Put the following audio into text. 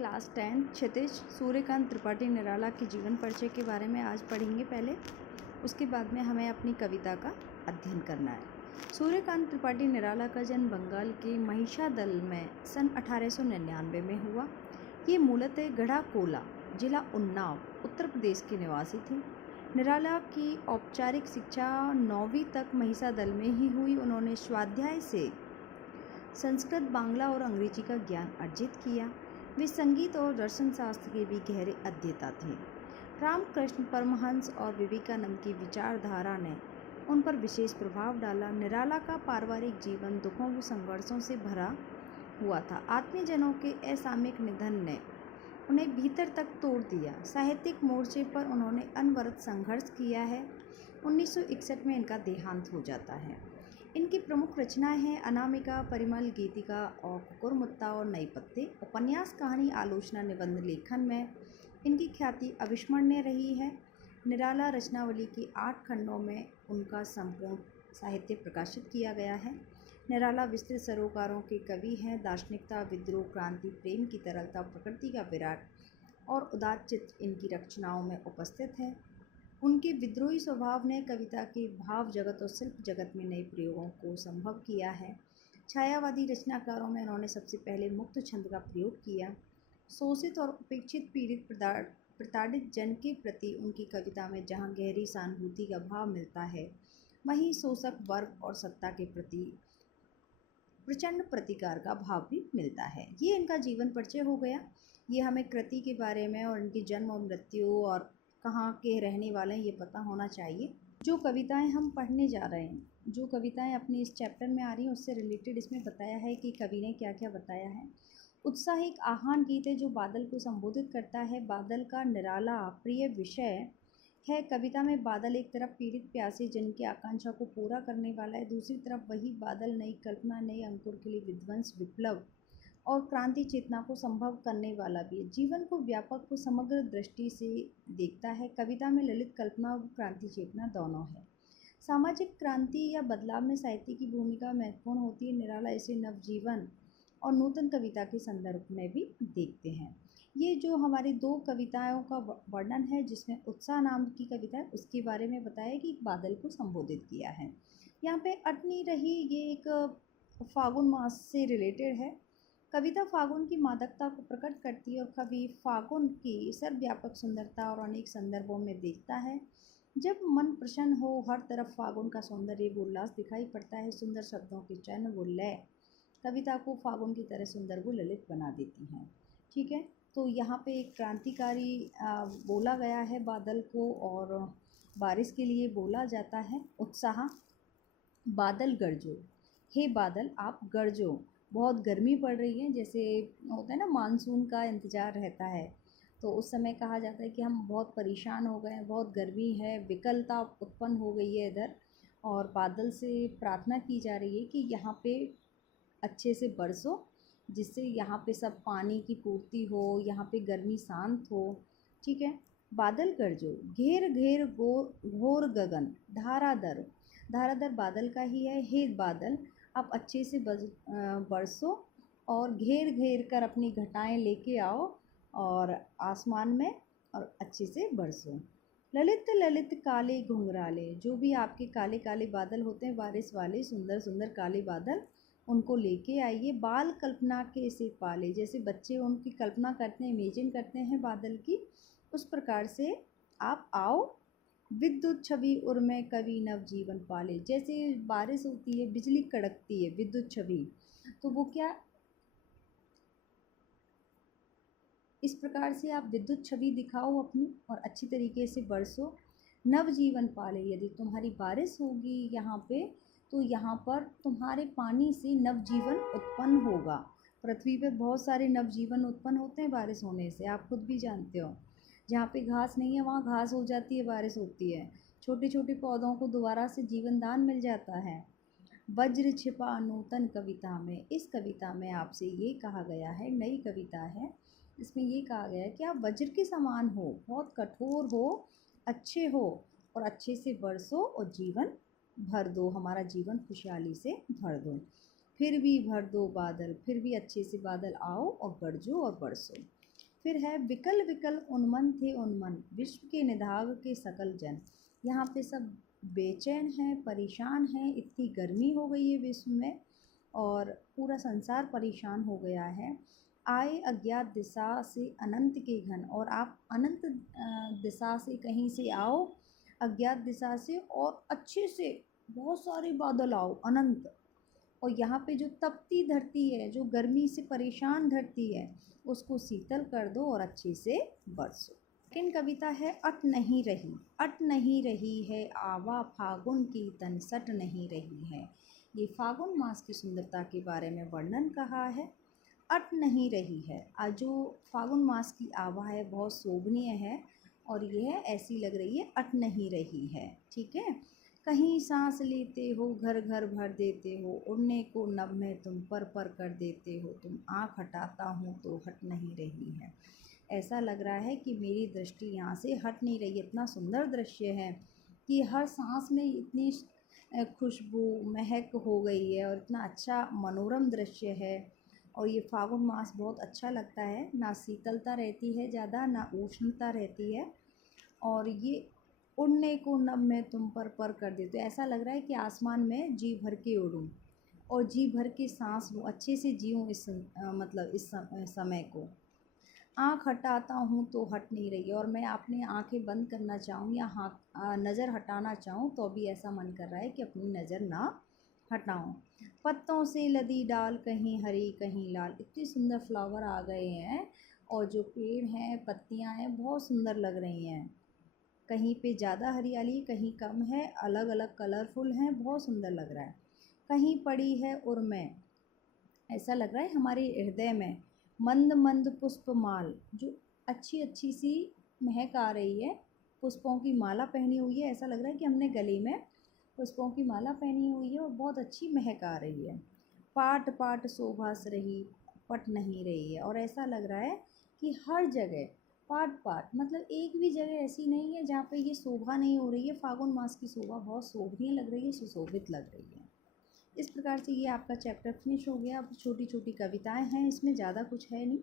Class 10 क्षितिज सूर्यकांत त्रिपाठी निराला के जीवन परिचय के बारे में आज पढ़ेंगे पहले। उसके बाद में हमें अपनी कविता का अध्ययन करना है। सूर्यकांत त्रिपाठी निराला का जन्म बंगाल के महिषादल में सन 1899 में हुआ। ये मूलतः गढ़ाकोला, जिला उन्नाव, उत्तर प्रदेश के निवासी थे। निराला की औपचारिक शिक्षा 9वीं तक महिषादल में ही हुई। उन्होंने स्वाध्याय से संस्कृत, बांग्ला और अंग्रेजी का ज्ञान अर्जित किया। वे संगीत और दर्शन शास्त्र के भी गहरे अध्येता थे। रामकृष्ण परमहंस और विवेकानंद की विचारधारा ने उन पर विशेष प्रभाव डाला। निराला का पारिवारिक जीवन दुखों व संघर्षों से भरा हुआ था। आत्मीयजनों के असामयिक निधन ने उन्हें भीतर तक तोड़ दिया। साहित्यिक मोर्चे पर उन्होंने अनवरत संघर्ष किया है। 1961 में इनका देहांत हो जाता है। इनकी प्रमुख रचनाएं हैं अनामिका, परिमल, गीतिका और कुकुरमुत्ता और नई पत्ते। उपन्यास, कहानी, आलोचना, निबंध लेखन में इनकी ख्याति अविस्मरणीय रही है। निराला रचनावली की 8 खंडों में उनका संपूर्ण साहित्य प्रकाशित किया गया है। निराला विस्तृत सरोकारों के कवि हैं। दार्शनिकता, विद्रोह, क्रांति, प्रेम की तरलता, प्रकृति का विराट और उदात्त चित्र इनकी रचनाओं में उपस्थित है। उनके विद्रोही स्वभाव ने कविता के भाव जगत और शिल्प जगत में नए प्रयोगों को संभव किया है। छायावादी रचनाकारों में उन्होंने सबसे पहले मुक्त छंद का प्रयोग किया। शोषित और उपेक्षित, पीड़ित, प्रताड़ित जन के प्रति उनकी कविता में जहाँ गहरी सहानुभूति का भाव मिलता है, वहीं शोषक वर्ग और सत्ता के प्रति प्रचंड प्रतिकार का भाव भी मिलता है। ये इनका जीवन परिचय हो गया। ये हमें कृति के बारे में और इनकी जन्म और मृत्यु और कहाँ के रहने वाले हैं ये पता होना चाहिए। जो कविताएं हम पढ़ने जा रहे हैं, जो कविताएं अपने इस चैप्टर में आ रही हैं, उससे रिलेटेड इसमें बताया है कि कवि ने क्या क्या बताया है। उत्साह एक आह्वान गीत है जो बादल को संबोधित करता है। बादल का निराला प्रिय विषय है। कविता में बादल एक तरफ पीड़ित प्यासे जन की आकांक्षा को पूरा करने वाला है, दूसरी तरफ वही बादल नई कल्पना, नए अंकुर के लिए विध्वंस, विप्लव और क्रांति चेतना को संभव करने वाला भी है। जीवन को व्यापक व समग्र दृष्टि से देखता है। कविता में ललित कल्पना और क्रांति चेतना दोनों है। सामाजिक क्रांति या बदलाव में साहित्य की भूमिका महत्वपूर्ण होती है। निराला इसे नवजीवन और नूतन कविता के संदर्भ में भी देखते हैं। ये जो हमारी 2 कविताओं का वर्णन है, जिसमें उत्साह नाम की कविता है, उसके बारे में बताया कि बादल को संबोधित किया है। यहाँ पे अटनी रही, ये एक फागुन मास से रिलेटेड है। कविता फागुन की मादकता को प्रकट करती है और कवि फागुन की सर्वव्यापक सुंदरता और अनेक संदर्भों में देखता है। जब मन प्रसन्न हो, हर तरफ फागुन का सौंदर्य व उल्लास दिखाई पड़ता है। सुंदर शब्दों के चयन व लय कविता को फागुन की तरह सुंदर व ललित बना देती हैं। ठीक है, तो यहाँ पे एक क्रांतिकारी बोला गया है बादल को, और बारिश के लिए बोला जाता है उत्साह। बादल गरजो, हे बादल आप गरजो। बहुत गर्मी पड़ रही है, जैसे होता है ना मानसून का इंतज़ार रहता है, तो उस समय कहा जाता है कि हम बहुत परेशान हो गए हैं, बहुत गर्मी है, विकलता उत्पन्न हो गई है इधर, और बादल से प्रार्थना की जा रही है कि यहाँ पे अच्छे से बरसो, जिससे यहाँ पे सब पानी की पूर्ति हो, यहाँ पे गर्मी शांत हो। ठीक है, बादल गरजो, घेर घेर घोर गगन, धाराधर, धाराधर बादल का ही है। हे बादल आप अच्छे से बरसो और घेर घेर कर अपनी घटाएं लेके आओ और आसमान में और अच्छे से बरसो। ललित ललित काले घुंघराले, जो भी आपके काले काले बादल होते हैं, बारिश वाले सुंदर सुंदर काले बादल, उनको लेके आइए। बाल कल्पना के से पाले, जैसे बच्चे उनकी कल्पना करते हैं, इमेजिन करते हैं बादल की, उस प्रकार से आप आओ। विद्युत छवि उर्मे कवि नवजीवन पाले, जैसे बारिश होती है, बिजली कड़कती है, विद्युत छवि, तो वो क्या, इस प्रकार से आप विद्युत छवि दिखाओ अपनी और अच्छी तरीके से बरसो। नवजीवन पाले, यदि तुम्हारी बारिश होगी यहाँ पे, तो यहाँ पर तुम्हारे पानी से नवजीवन उत्पन्न होगा। पृथ्वी पे बहुत सारे नवजीवन उत्पन्न होते हैं बारिश होने से, आप खुद भी जानते हो। जहाँ पे घास नहीं है वहाँ घास हो जाती है, बारिश होती है, छोटे छोटे पौधों को दोबारा से जीवन दान मिल जाता है। वज्र छिपा नूतन कविता में, इस कविता में आपसे ये कहा गया है, नई कविता है, इसमें ये कहा गया है कि आप वज्र के समान हो, बहुत कठोर हो, अच्छे हो और अच्छे से बरसो और जीवन भर दो, हमारा जीवन खुशहाली से भर दो। फिर भी भर दो बादल, फिर भी अच्छे से बादल आओ और गरजो और बरसो। फिर है विकल विकल उन्मन थे उन्मन, विश्व के निधाग के सकल जन। यहाँ पे सब बेचैन हैं, परेशान हैं, इतनी गर्मी हो गई है विश्व में और पूरा संसार परेशान हो गया है। आए अज्ञात दिशा से अनंत के घन, और आप अनंत दिशा से कहीं से आओ, अज्ञात दिशा से, और अच्छे से बहुत सारे बादल आओ अनंत। और यहाँ पे जो तपती धरती है, जो गर्मी से परेशान धरती है, उसको शीतल कर दो और अच्छे से बरसो। सेकंड कविता है अट नहीं रही। अट नहीं रही है आवा फागुन की तन सट नहीं रही है। ये फागुन मास की सुंदरता के बारे में वर्णन कहा है। अट नहीं रही है, आज जो फागुन मास की आवा है बहुत शोभनीय है और यह ऐसी लग रही है, अट नहीं रही है। ठीक है, कहीं सांस लेते हो घर घर भर देते हो, उड़ने को नभ में तुम पर कर देते हो, तुम आँख हटाता हूँ तो हट नहीं रही है। ऐसा लग रहा है कि मेरी दृष्टि यहाँ से हट नहीं रही। इतना सुंदर दृश्य है कि हर सांस में इतनी खुशबू महक हो गई है और इतना अच्छा मनोरम दृश्य है। और ये फागुन मास बहुत अच्छा लगता है, ना शीतलता रहती है ज़्यादा, ना उष्णता रहती है, और ये उड़ने को नभ में तुम पर कर देते। ऐसा लग रहा है कि आसमान में जी भर के उड़ूं और जी भर के सांस लूँ, अच्छे से जीऊँ इस मतलब इस समय को। आँख हटाता हूँ तो हट नहीं रही है, और मैं अपनी आँखें बंद करना चाहूँ या नज़र हटाना चाहूँ तो भी ऐसा मन कर रहा है कि अपनी नज़र ना हटाऊँ। पत्तों से लदी डाल कहीं हरी कहीं लाल, इतने सुंदर फ्लावर आ गए हैं और जो पेड़ हैं, पत्तियाँ हैं, बहुत सुंदर लग रही हैं। कहीं पे ज़्यादा हरियाली, कहीं कम है, अलग अलग कलरफुल हैं, बहुत सुंदर लग रहा है। कहीं पड़ी है उर्में, ऐसा लग रहा है हमारे हृदय में। मंद मंद पुष्पमाल, जो अच्छी अच्छी सी महक आ रही है, पुष्पों की माला पहनी हुई है, ऐसा लग रहा है कि हमने गले में पुष्पों की माला पहनी हुई है और बहुत अच्छी महक आ रही है। पाट पाट शोभास रही पट नहीं रही है, और ऐसा लग रहा है कि हर जगह पाट पाट, मतलब एक भी जगह ऐसी नहीं है जहाँ पे ये शोभा नहीं हो रही है। फागुन मास की शोभा बहुत शोभनीय लग रही है, सुशोभित लग रही है। इस प्रकार से ये आपका चैप्टर फिनिश हो गया। अब छोटी छोटी कविताएं हैं इसमें, ज़्यादा कुछ है नहीं।